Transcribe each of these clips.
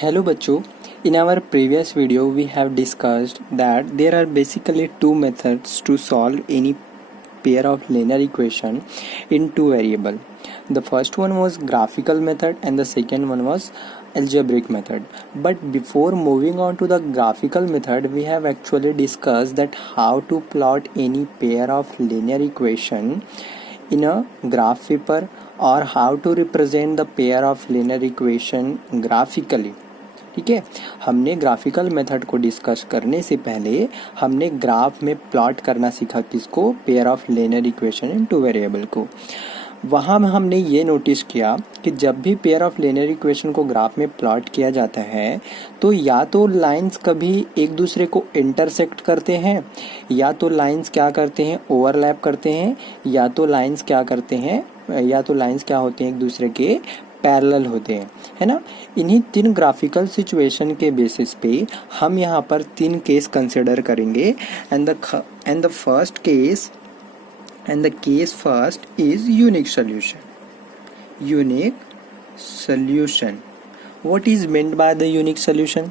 Hello बच्चों, in our previous video we have discussed that there are basically two methods to solve any pair of linear equation in two variable. The first one was graphical method and the second one was algebraic method. But before moving on to the graphical method, we have actually discussed that how to plot any pair of linear equation in a graph paper और how to represent the pair of linear equation graphically. ठीक है, हमने graphical method को discuss करने से पहले हमने graph में प्लॉट करना सीखा. किसको? Pair of linear equation in two variable को. वहाँ हमने ये नोटिस किया कि जब भी पेयर ऑफ लिनियर इक्वेशन को ग्राफ में प्लॉट किया जाता है तो या तो लाइंस कभी एक दूसरे को इंटरसेक्ट करते हैं, या तो लाइंस क्या करते हैं, ओवरलैप करते हैं, या तो लाइंस क्या करते हैं, या तो लाइंस क्या होते हैं, एक दूसरे के पैरेलल होते हैं, है ना. इन्हीं तीन ग्राफिकल सिचुएशन के बेसिस पे हम यहाँ पर तीन केस कंसिडर करेंगे. And the first is unique solution. What is meant by the unique solution?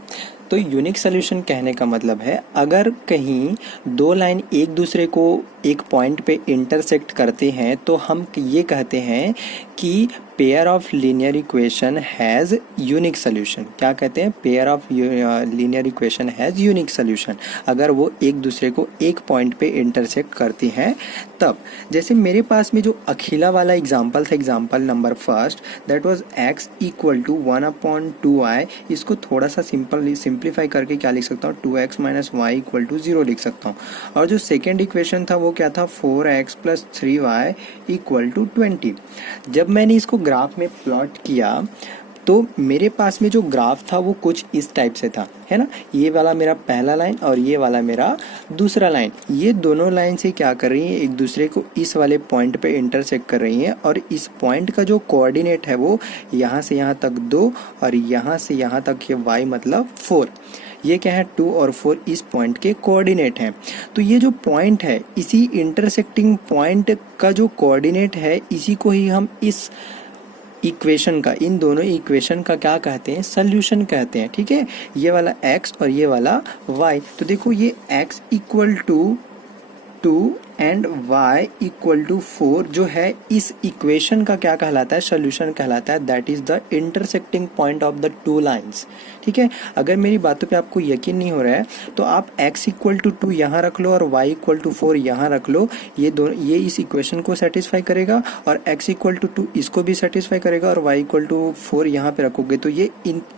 तो यूनिक सॉल्यूशन कहने का मतलब है अगर कहीं दो लाइन एक दूसरे को एक पॉइंट पे इंटरसेक्ट करते हैं तो हम ये कहते हैं कि pair of linear equation has unique solution. क्या कहते हैं? Pair of linear equation has unique solution. अगर वो एक दूसरे को एक पॉइंट पे इंटरसेक्ट करती हैं तब. जैसे मेरे पास में जो अखिला वाला एग्जांपल था, example number first, that was x equal to 1/2i. इसको थोड़ा सा सिंप्लीफाई करके क्या लिख सकता हूँ? 2x minus Y equal to 0 लिख सकता हूँ. और जो सेकेंड इक्वेशन था वो क्या था? 4x plus 3y equal to 20. जब मैंने इसको ग्राफ में प्लॉट किया तो मेरे पास में जो ग्राफ था वो कुछ इस टाइप से था, है ना. ये वाला मेरा पहला लाइन और ये वाला मेरा दूसरा लाइन. ये दोनों लाइन से क्या कर रही हैं? एक दूसरे को इस वाले पॉइंट पे इंटरसेक्ट कर रही हैं. और इस पॉइंट का जो कोऑर्डिनेट है वो यहाँ से यहाँ तक 2 और यहाँ से यहाँ तक ये y मतलब 4. ये क्या है? 2 और 4 इस पॉइंट के कोऑर्डिनेट हैं. तो ये जो पॉइंट है, इसी इंटरसेक्टिंग पॉइंट का जो कोऑर्डिनेट है, इसी को ही हम इस इक्वेशन का, इन दोनों इक्वेशन का क्या कहते हैं? सॉल्यूशन कहते हैं. ठीक है, ये वाला x और ये वाला y. तो देखो ये x equal to 2 and y equal to 4 जो है इस इक्वेशन का क्या कहलाता है? सॉल्यूशन कहलाता है. That is the intersecting point of the two lines. ठीक है, अगर मेरी बातों पे आपको यकीन नहीं हो रहा है तो आप x इक्वल टू 2 यहाँ रख लो और y इक्वल टू 4 यहाँ रख लो. ये इस इक्वेशन को सेटिस्फाई करेगा और x इक्वल टू 2 इसको भी सेटिस्फाई करेगा और y इक्वल टू 4 यहाँ पे रखोगे तो ये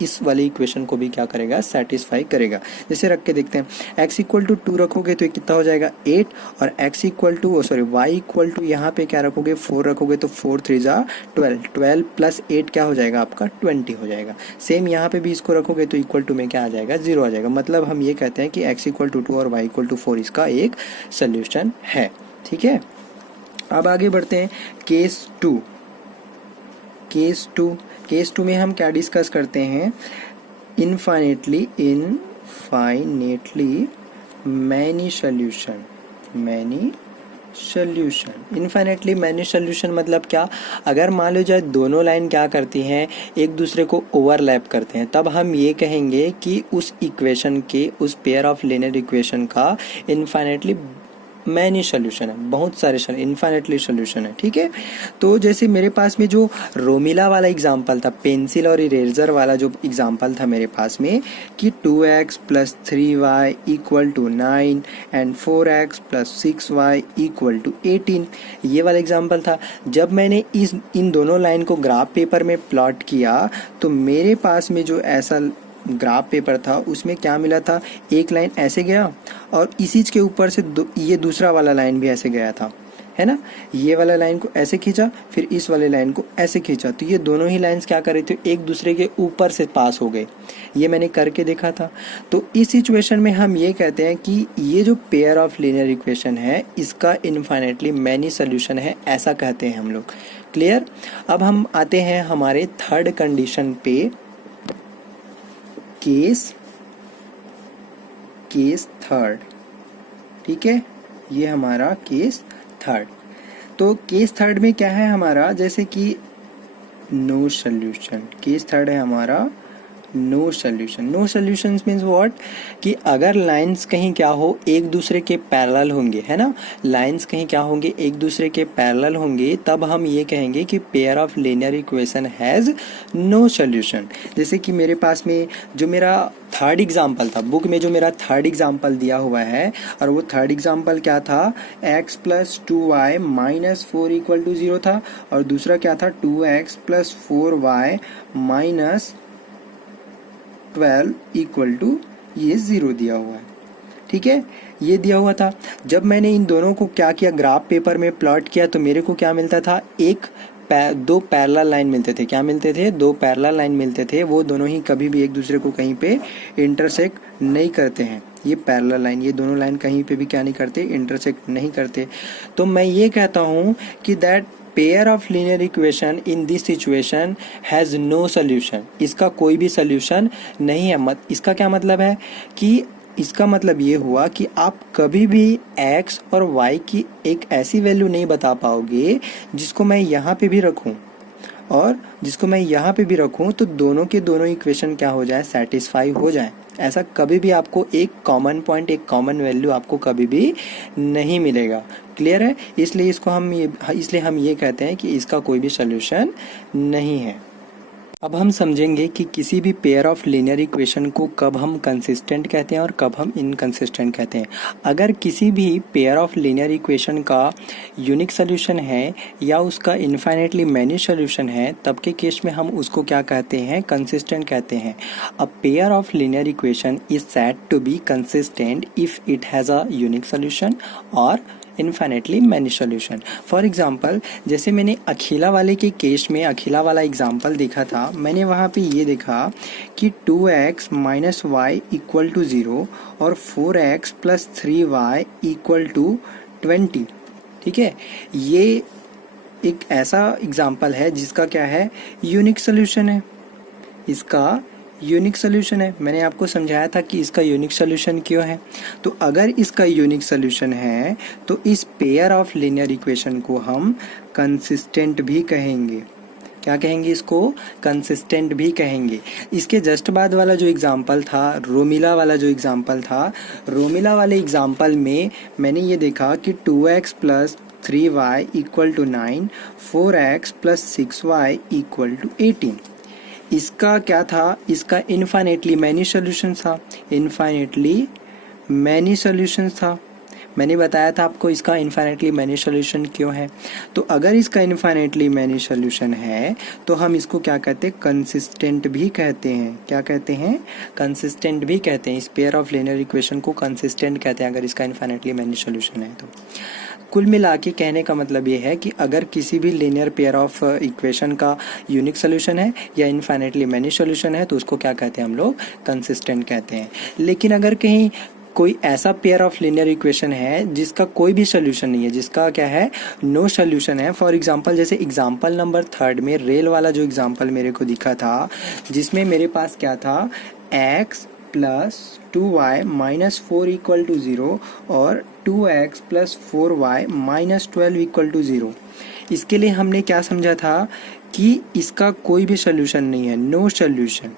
इस वाले इक्वेशन को भी क्या करेगा? सेटिस्फाई करेगा. जैसे रख के देखते हैं. x इक्वल टू 2 रखोगे तो ये कितना हो जाएगा? 8. और x equal to y equal to यहाँ पे क्या रखोगे? 4 रखोगे तो 4 3 जा 12. 12 प्लस 8 क्या हो जाएगा? आपका 20 हो जाएगा. सेम यहाँ पे भी इसको रखोगे तो इक्वल टू में क्या आ जाएगा? 0 आ जाएगा. मतलब हम ये कहते हैं कि x इक्वल टू 2 और y इक्वल टू 4 इसका एक सोल्यूशन है. ठीक है, अब आगे बढ़ते हैं. केस टू में हम क्या डिस्कस करते हैं? इनफाइनेटली मैनी सॉल्यूशन मतलब क्या? अगर मान लो जाए दोनों लाइन क्या करती हैं? एक दूसरे को ओवरलैप करते हैं, तब हम ये कहेंगे कि उस इक्वेशन के, उस पेयर ऑफ लिनियर इक्वेशन का इनफाइनेटली मैनी सॉल्यूशन है. बहुत सारे इनफाइनेटली सॉल्यूशन है. ठीक है, तो जैसे मेरे पास में जो रोमिला वाला एग्जांपल था, पेंसिल और इरेजर वाला जो एग्जांपल था मेरे पास में, कि 2x plus 3y equal to 9 and 4x plus 6y equal to 18. ये वाला एग्जांपल था. जब मैंने इन दोनों लाइन को ग्राफ पेपर में प्लॉट किया तो मेरे पास में जो ऐसा ग्राफ पेपर था उसमें क्या मिला था? एक लाइन ऐसे गया और इसी के ऊपर से ये दूसरा वाला लाइन भी ऐसे गया था, है ना. ये वाला लाइन को ऐसे खींचा, फिर इस वाले लाइन को ऐसे खींचा, तो ये दोनों ही लाइंस क्या कर रहे थे? एक दूसरे के ऊपर से पास हो गए. ये मैंने करके देखा था. तो इस सिचुएशन में हम ये कहते हैं कि ये जो पेयर ऑफ लीनियर इक्वेशन है इसका इनफाइनेटली मैनी सॉल्यूशन है, ऐसा कहते हैं हम लोग. क्लियर? अब हम आते हैं हमारे थर्ड कंडीशन पे. Case third. ठीक है, ये हमारा केस थर्ड. तो केस थर्ड में क्या है हमारा? जैसे कि नो सॉल्यूशन. केस थर्ड है हमारा no solution. No solution means what, कि अगर लाइंस कहीं क्या हो, एक दूसरे के पैरेलल होंगे, है ना, लाइंस कहीं क्या होंगे, एक दूसरे के पैरेलल होंगे, तब हम ये कहेंगे कि pair of linear equation has no solution. जैसे कि मेरे पास में जो मेरा थर्ड एग्जाम्पल था, बुक में जो मेरा थर्ड एग्जाम्पल दिया हुआ है, और वो थर्ड एग्जाम्पल क्या था, x plus 2y minus 4 equal to 0 था, और दूसरा क्या था 2x plus 4y minus 12 equal to ये 0 दिया हुआ है। ठीक है, ये दिया हुआ था। जब मैंने इन दोनों को क्या किया, ग्राफ पेपर में प्लॉट किया, तो मेरे को क्या मिलता था, दो पैरेलल लाइन मिलते थे। क्या मिलते थे, दो पैरेलल लाइन मिलते थे। वो दोनों ही कभी भी एक दूसरे को कहीं पे इंटरसेक्ट नहीं करते हैं। ये पैरेलल लाइन, ये दोनों लाइन कहीं पे भी क्या नहीं करते, इंटरसेक्ट नहीं करते। तो मैं ये कहता हूँ कि that pair of linear equation in this situation has no solution. इसका कोई भी सोल्यूशन नहीं है। इसका क्या मतलब है कि इसका मतलब ये हुआ कि आप कभी भी x और y की एक ऐसी वैल्यू नहीं बता पाओगे जिसको मैं यहाँ पे भी रखूँ और जिसको मैं यहाँ पे भी रखूँ तो दोनों के दोनों इक्वेशन क्या हो जाए, सेटिस्फाई हो जाए। ऐसा कभी भी आपको एक कॉमन पॉइंट, एक कॉमन वैल्यू आपको कभी भी नहीं मिलेगा। क्लियर है? इसलिए हम ये कहते हैं कि इसका कोई भी सोल्यूशन नहीं है। अब हम समझेंगे कि किसी भी पेयर ऑफ लीनियर इक्वेशन को कब हम कंसिस्टेंट कहते हैं और कब हम इनकंसिस्टेंट कहते हैं। अगर किसी भी पेयर ऑफ लीनियर इक्वेशन का यूनिक सोल्यूशन है या उसका इनफाइनाइटली मैनी सोल्यूशन है, तब के केस में हम उसको क्या कहते हैं, कंसिस्टेंट कहते हैं। A pair of linear equation is said to be consistent if it has a unique solution और infinitely many solution. For example, जैसे मैंने अखिला वाले के केस में अखिला वाला एग्जाम्पल देखा था, मैंने वहाँ पे ये देखा कि 2x minus Y equal to 0 और 4x plus 3y equal to 20। ठीक है, ये एक ऐसा एग्जाम्पल है जिसका क्या है, यूनिक सोल्यूशन है। इसका यूनिक सोल्यूशन है। मैंने आपको समझाया था कि इसका यूनिक सोल्यूशन क्यों है। तो अगर इसका यूनिक सोल्यूशन है तो इस पेयर ऑफ लीनियर इक्वेशन को हम कंसिस्टेंट भी कहेंगे। क्या कहेंगे इसको, कंसिस्टेंट भी कहेंगे। इसके जस्ट बाद वाला जो एग्जाम्पल था, रोमिला वाला जो एग्जाम्पल था, रोमिला वाले एग्जाम्पल में मैंने ये देखा कि 2x plus 3y equal to 9, 4x plus 6y equal to 18। इसका क्या था, इसका इनफाइनाइटली मैनी सोल्यूशन था। इनफाइनाइटली मैनी सोल्यूशन था। मैंने बताया था आपको इसका इनफाइनाइटली मैनी सोल्यूशन क्यों है। तो अगर इसका इनफाइनाइटली मैनी सोल्यूशन है तो हम इसको क्या कहते हैं, कंसिस्टेंट भी कहते हैं। क्या कहते हैं, कंसिस्टेंट भी कहते हैं। इस पेयर ऑफ लीनियर इक्वेशन को कंसिस्टेंट कहते हैं अगर इसका इनफाइनाइटली मैनी सोल्यूशन है तो। कुल मिला के कहने का मतलब ये है कि अगर किसी भी लीनियर पेयर ऑफ इक्वेशन का यूनिक सोल्यूशन है या इनफाइनाइटली मैनी सोल्यूशन है तो उसको क्या कहते हैं, हम लोग कंसिस्टेंट कहते हैं। लेकिन अगर कहीं कोई ऐसा पेयर ऑफ लीनियर इक्वेशन है जिसका कोई भी सोल्यूशन नहीं है, जिसका क्या है, नो सोल्यूशन है। फॉर एग्जांपल, जैसे एग्जांपल नंबर 3 में रेल वाला जो एग्जांपल मेरे को दिखा था, जिसमें मेरे पास क्या था, x plus 2y minus 4 equal to 0 और 2x plus 4y minus 12 equal to 0। इसके लिए हमने क्या समझा था कि इसका कोई भी सोल्यूशन नहीं है, नो सोल्यूशन।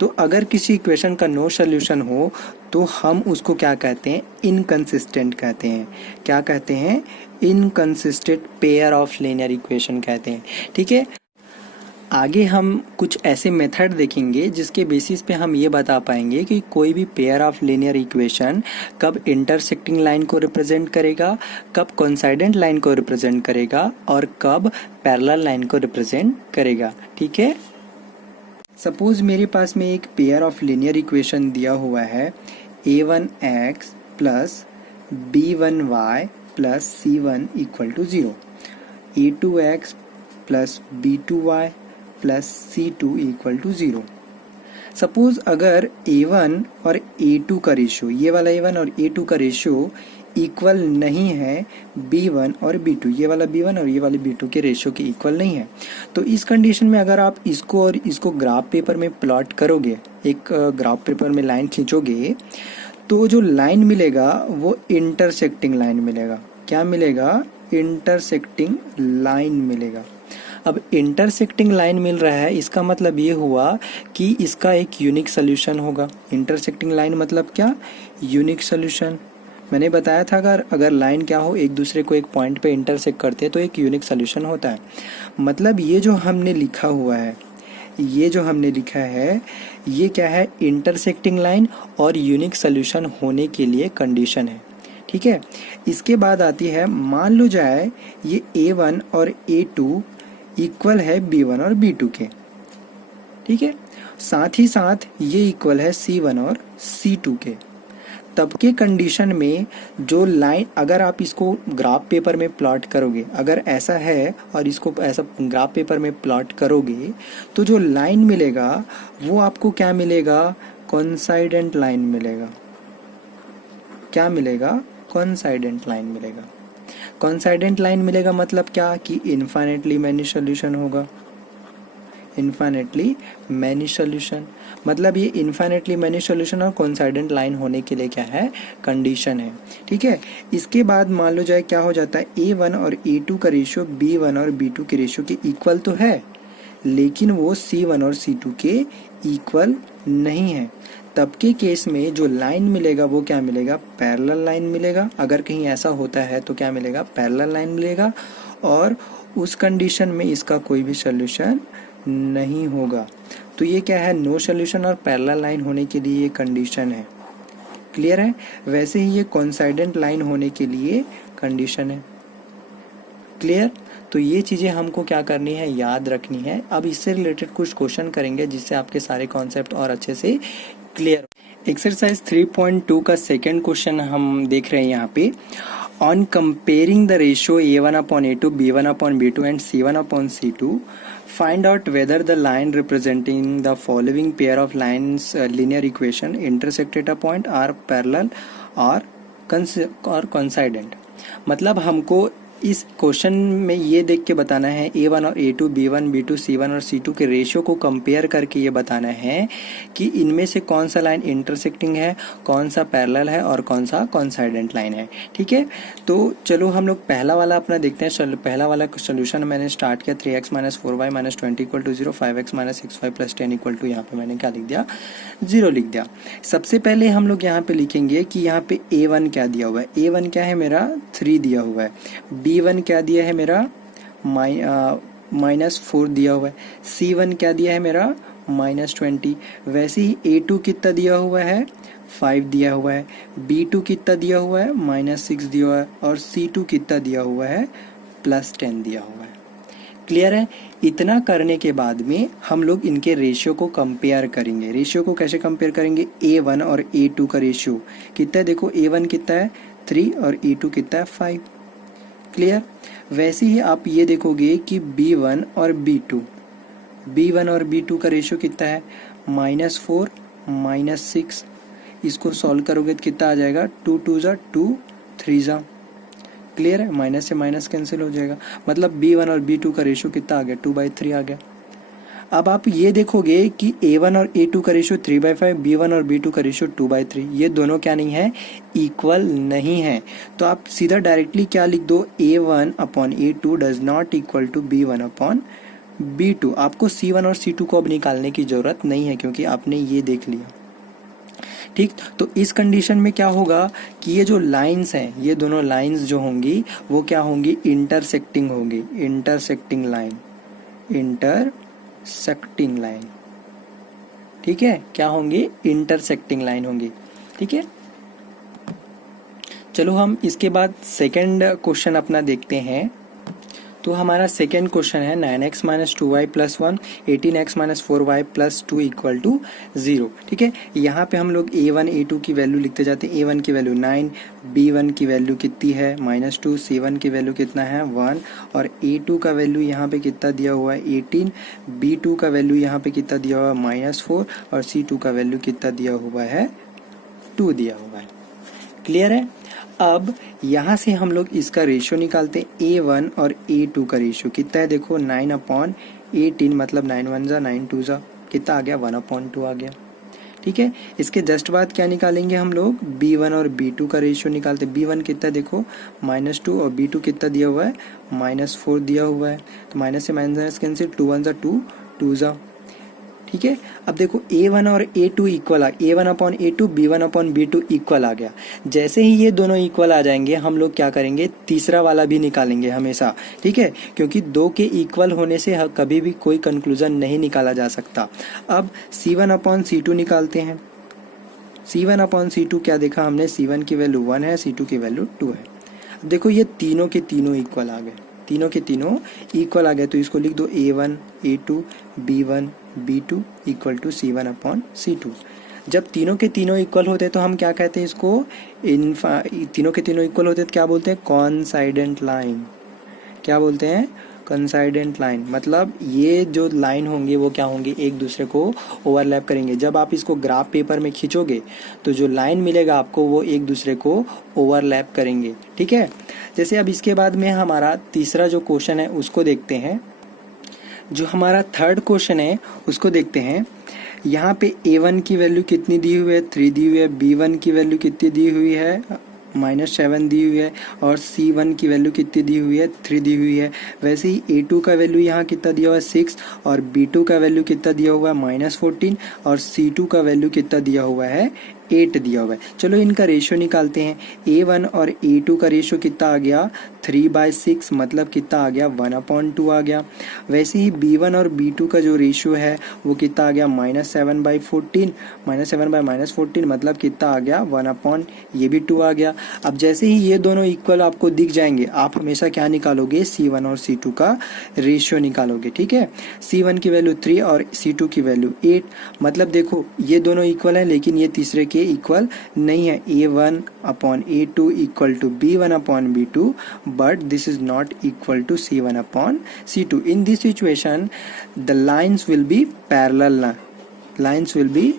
तो अगर किसी इक्वेशन का नो सोल्यूशन हो तो हम उसको क्या कहते हैं, इनकंसिस्टेंट कहते हैं। क्या कहते हैं, inconsistent pair of linear equation कहते हैं। ठीक है, आगे हम कुछ ऐसे मेथड देखेंगे जिसके बेसिस पे हम ये बता पाएंगे कि कोई भी पेयर ऑफ लीनियर इक्वेशन कब इंटरसेक्टिंग लाइन को रिप्रेजेंट करेगा, कब कोइंसाइडेंट लाइन को रिप्रेजेंट करेगा और कब पैरेलल लाइन को रिप्रेजेंट करेगा। ठीक है, सपोज मेरे पास में एक पेयर ऑफ लीनियर इक्वेशन दिया हुआ है, a1x plus b1y plus c1 equal to 0, a2x plus b2y plus c2 equal to 0। Suppose अगर a1 और a2 का रेशियो, ये वाला a1 और a2 का रेशियो इक्वल नहीं है b1 और b2, ये वाला b1 और ये वाले b2 के रेशियो के इक्वल नहीं है, तो इस कंडीशन में अगर आप इसको और इसको ग्राफ पेपर में प्लॉट करोगे, एक ग्राफ पेपर में लाइन खींचोगे, तो जो लाइन मिलेगा वो इंटरसेक्टिंग लाइन मिलेगा। क्या मिलेगा, इंटरसेक्टिंग लाइन मिलेगा। अब इंटरसेक्टिंग लाइन मिल रहा है, इसका मतलब ये हुआ कि इसका एक यूनिक सोल्यूशन होगा। इंटरसेक्टिंग लाइन मतलब क्या? Unique solution. मैंने बताया था अगर लाइन क्या हो, एक दूसरे को एक पॉइंट पे इंटरसेक्ट करते हैं तो एक यूनिक सोल्यूशन होता है। मतलब ये जो हमने लिखा हुआ है, ये जो हमने लिखा है, ये क्या है? इंटरसेक्टिंग लाइन और यूनिक सोल्यूशन होने के लिए कंडीशन है। ठीक है, इसके बाद आती है, मान लो जाए ये A1 और A2 इक्वल है B1 और B2 के। ठीक है, साथ ही साथ ये इक्वल है C1 और C2 के। तब के कंडीशन में जो लाइन, अगर आप इसको ग्राफ पेपर में प्लॉट करोगे, अगर ऐसा है और इसको ऐसा ग्राफ पेपर में प्लॉट करोगे, तो जो लाइन मिलेगा वो आपको क्या मिलेगा? कॉन्साइडेंट लाइन मिलेगा। क्या मिलेगा? कॉन्साइडेंट लाइन मिलेगा। कॉन्साइडेंट लाइन मिलेगा मतलब क्या? कि इन्फाइनेटली मैनी सॉल्यूशन होगा। इन्फाइनेटली मैनी सॉल्यूशन मतलब ये इन्फाइनेटली मैनी सॉल्यूशन और कॉन्साइडेंट लाइन होने के लिए क्या है? कंडीशन है। ठीक है, इसके बाद मान लो जाए क्या हो जाता है, A1 और A2 का रेशियो B1 और B2 के रेशियो के इक्वल तो है, लेकिन वो C1 और C2 के इक्वल नहीं है। तब के केस में जो लाइन मिलेगा वो क्या मिलेगा? पैरेलल लाइन मिलेगा। अगर कहीं ऐसा होता है तो क्या मिलेगा? पैरेलल लाइन मिलेगा। और उस कंडीशन में इसका कोई भी सॉल्यूशन नहीं होगा। तो ये क्या है? नो सॉल्यूशन और पैरेलल लाइन होने के लिए ये कंडीशन है। क्लियर है? वैसे ही ये कोइंसाइडेंट लाइन होने के लिए कंडीशन है। क्लियर? तो ये चीज़ें हमको क्या करनी है? याद रखनी है। अब इससे रिलेटेड कुछ क्वेश्चन करेंगे जिससे आपके सारे कॉन्सेप्ट और अच्छे से क्लियर। एक्सरसाइज 3.2 का सेकेंड क्वेश्चन हम देख रहे हैं यहाँ पे। On comparing the ratio A1 upon A2, B1 upon B2 and C1 upon C2, find out whether the line representing the following pair of lines linear equation intersect at a point, are parallel or coincident। मतलब हमको इस question में ये देख के बताना है A1 और A2, B1, B2, C1 और C2 के रेशियो को कंपेयर करके ये बताना है कि इनमें से कौन सा लाइन इंटरसेक्टिंग है, कौन सा पैरेलल है और कौन सा कॉन्साइडेंट लाइन है। ठीक है, तो चलो हम लोग पहला वाला अपना देखते हैं। पहला वाला सोल्यूशन मैंने स्टार्ट किया 3x - 4y - 20 = 0, 5x - 6y + 10 = यहाँ पे मैंने क्या लिख दिया? 0 लिख दिया। सबसे पहले हम लोग यहाँ पे लिखेंगे कि यहाँ पे A1 क्या दिया हुआ है? A1 क्या है मेरा? 3 दिया हुआ है। B1 क्या दिया है मेरा? -4 दिया हुआ है। C1 क्या दिया है मेरा? -20। वैसे ही A2 कितना दिया हुआ है? 5 दिया हुआ है। B2 कितना दिया हुआ है? -6 दिया हुआ है। और C2 कितना दिया हुआ है? +10 दिया हुआ है। क्लियर है? इतना करने के बाद में हम लोग इनके रेशियो को कंपेयर करेंगे। रेशियो को कैसे कंपेयर करेंगे? A1 और A2 का रेशियो कितना है? देखो A1 कितना है? 3 और A2 कितना है? 5। क्लियर? वैसे ही आप ये देखोगे कि B1 और B2 का रेशियो कितना है? -4 -6। इसको सॉल्व करोगे तो कितना आ जाएगा? 2 2 ज़ा 2 3 ज़ा। क्लियर है? माइनस से माइनस कैंसिल हो जाएगा। मतलब B1 और B2 का रेशियो कितना आ गया? 2/3 आ गया। अब आप ये देखोगे कि A1 और A2 का रेशियो 3/5, B1 और B2 का रेशियो 2/3, ये दोनों क्या नहीं है? इक्वल नहीं है। तो आप सीधा डायरेक्टली क्या लिख दो? A1 upon A2 does not equal to B1 upon B2। आपको C1 और C2 को अब निकालने की जरूरत नहीं है क्योंकि आपने ये देख लिया। ठीक, तो इस कंडीशन में क्या होगा कि ये जो लाइंस हैं, ये दोनों लाइंस जो होंगी वो क्या होंगी? इंटरसेक्टिंग होंगी। Intersecting line. ठीक है, क्या होंगी? इंटरसेक्टिंग लाइन होंगी। ठीक है, चलो हम इसके बाद सेकंड क्वेश्चन अपना देखते हैं। तो हमारा सेकेंड क्वेश्चन है 9x - 2y + 1, 18x - 4y + 2 = 0। ठीक है, यहाँ पे हम लोग A1 A2 की वैल्यू लिखते जाते हैं। A1 की वैल्यू 9, B1 की वैल्यू कितनी है? -2, C1 की वैल्यू कितना है? 1 और A2 का वैल्यू यहाँ पे कितना दिया हुआ है? 18। B2 का वैल्यू यहाँ पे कितना दिया हुआ है? -4 और C2 का वैल्यू कितना दिया हुआ है? 2 दिया हुआ है। क्लियर है? अब यहाँ से हम लोग इसका रेशियो निकालते हैं। A1 और A2 का रेशियो कितना है? देखो 9/18 मतलब 9 1 ज़ा 9 2 ज़ा कितना आ गया? 1/2 आ गया। ठीक है। इसके जस्ट बाद क्या निकालेंगे हम लोग, B1 और B2 का रेशियो निकालते। B1 कितना देखो -2 और B2 कितना दिया हुआ है -4 दिया हुआ है। तो माइनस से माइनस कैंसिल, 2 1 ज़ा 2, 2 ज़ा, ठीक है। अब देखो A1 और A2 equal A1 upon A2 B1 upon B2 equal आ गया। जैसे ही ये दोनों इक्वल आ जाएंगे हम लोग क्या करेंगे, तीसरा वाला भी निकालेंगे हमेशा, ठीक है, क्योंकि दो के इक्वल होने से कभी भी कोई कंक्लूजन नहीं निकाला जा सकता। अब C1 अपॉन C2 निकालते हैं। C1 अपॉन C2 क्या देखा हमने, C1 की वैल्यू 1 है, C2 की वैल्यू 2 है। अब देखो ये तीनों के तीनों इक्वल आ गए, तीनों के तीनों इक्वल आ गए, तो इसको लिख दो A1 A2 B1 B2 equal to C1 upon C2। जब तीनों के तीनों इक्वल होते हैं तो हम क्या कहते हैं इसको, तीनों के तीनों इक्वल होते हैं तो क्या बोलते हैं, कॉन्साइडेंट लाइन। क्या बोलते हैं, कंसाइडेंट लाइन। मतलब ये जो लाइन होंगे वो क्या होंगे, एक दूसरे को ओवरलैप करेंगे। जब आप इसको ग्राफ पेपर में खींचोगे तो जो लाइन मिलेगा आपको वो एक दूसरे को ओवरलैप करेंगे, ठीक है। जैसे अब इसके बाद में हमारा तीसरा जो क्वेश्चन है उसको देखते हैं। जो हमारा थर्ड क्वेश्चन है उसको देखते हैं। यहाँ पे A1 की वैल्यू कितनी दी हुई है, 3 दी हुई है। B1 की वैल्यू कितनी दी हुई है, -7 दी हुई है। और C1 की वैल्यू कितनी दी हुई है, 3 दी हुई है। वैसे ही A2 का वैल्यू यहाँ कितना दिया हुआ है, 6। और B2 का वैल्यू कितना दिया हुआ है, -14। और C2 का वैल्यू कितना दिया हुआ है, 8 दिया हुआ है। चलो इनका रेशियो निकालते हैं। A1 और A2 का रेशियो कितना आ गया, 3/6, मतलब कितना आ गया, 1/2 आ गया। वैसे ही B1 और B2 का जो रेशियो है वो कितना आ गया, -7/14, -7/-14 मतलब कितना आ गया, 1/, ये भी 2 आ गया। अब जैसे ही ये दोनों इक्वल आपको दिख जाएंगे, आप हमेशा क्या निकालोगे, C1 और C2 का रेशियो निकालोगे, ठीक है। C1 की वैल्यू 3 और C2 की वैल्यू 8, मतलब देखो ये दोनों इक्वल है लेकिन ये तीसरे के इक्वल नहीं है। A1 upon A2 equal to B1 upon B2, but this is not equal to C1 upon C2. In this situation, the lines will be parallel. Lines will be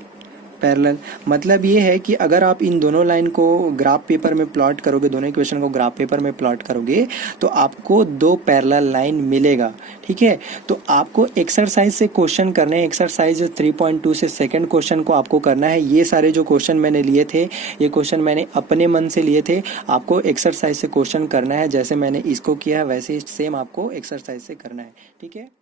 parallel. मतलब ये है कि अगर आप इन दोनों लाइन को ग्राफ पेपर में plot करोगे, दोनों इक्वेशन को ग्राफ पेपर में प्लॉट करोगे तो आपको दो पैरेलल लाइन मिलेगा, ठीक है। तो आपको एक्सरसाइज से क्वेश्चन करने हैं। एक्सरसाइज 3.2 से सेकंड क्वेश्चन को आपको करना है। ये सारे जो क्वेश्चन मैंने लिए थे, ये क्वेश्चन मैंने अपने मन से लिए थे। आपको एक्सरसाइज से क्वेश्चन करना है, जैसे मैंने इसको किया है वैसे सेम आपको एक्सरसाइज से करना है, ठीक है।